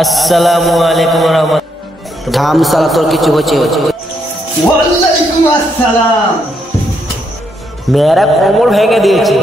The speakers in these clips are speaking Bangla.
আসসালামু আলাইকুম রাহমাতুল্লাহ। থাম সালা, তোর কিছু হচ্ছে? ওয়ালাইকুম আসসালাম। মেয়েরা কোমর ভেঙে দিয়েছে।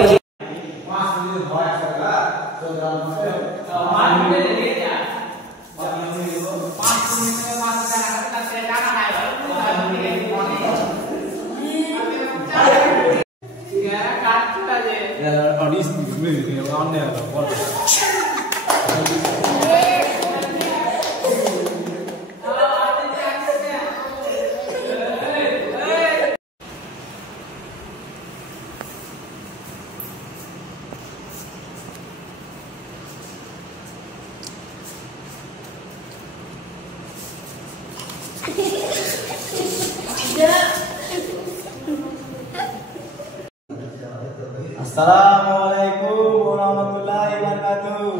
আসসালামুআলাইকুম ওয়া রাহমাতুল্লাহি ওয়া বারাকাতুহু।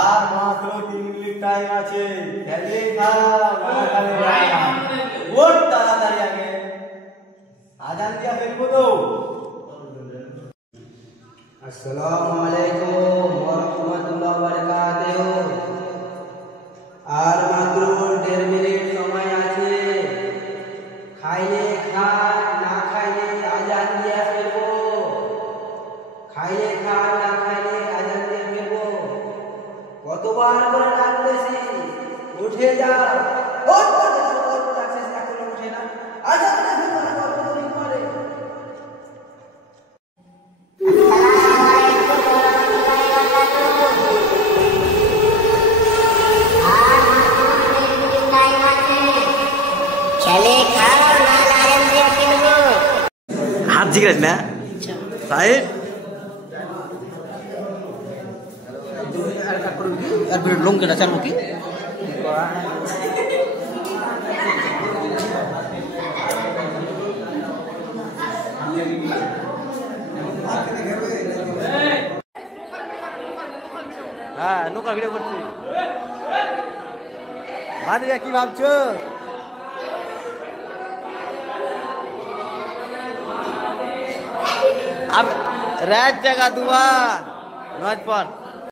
আর মাত্র 3 মিনিট টাইম আছে। খেলে ওঠ তাড়াতাড়ি, আগে আজান দিয়া ফেলবো তো। আসসালামু আলাইকুম ওয়া রাহমাতুল্লাহি ওয়া বারাকাতুহু। আর মাত্র 1.5 মিনিট সময় আছে। খাইলে খা, না খাইলে আজান দিয়া ফেলবো। খাইলে খা, না খাইলে আজান দিয়ে ফেলবো। কতবার করে ডাকতেছি, উঠে যাও। ডাকছিস এখনো উঠে না। আজান দিয়ে ফেলবো না, কতদিন পরে। হাত জিজ্ঞাস না সাহেব। আর বিরাট লং কেনা চার মুখী। হ্যাঁ, নৌকা ভিডিও করছি। ভাতিজা কি ভাবছো? अब रात जगह दुआ नमाज पढ़।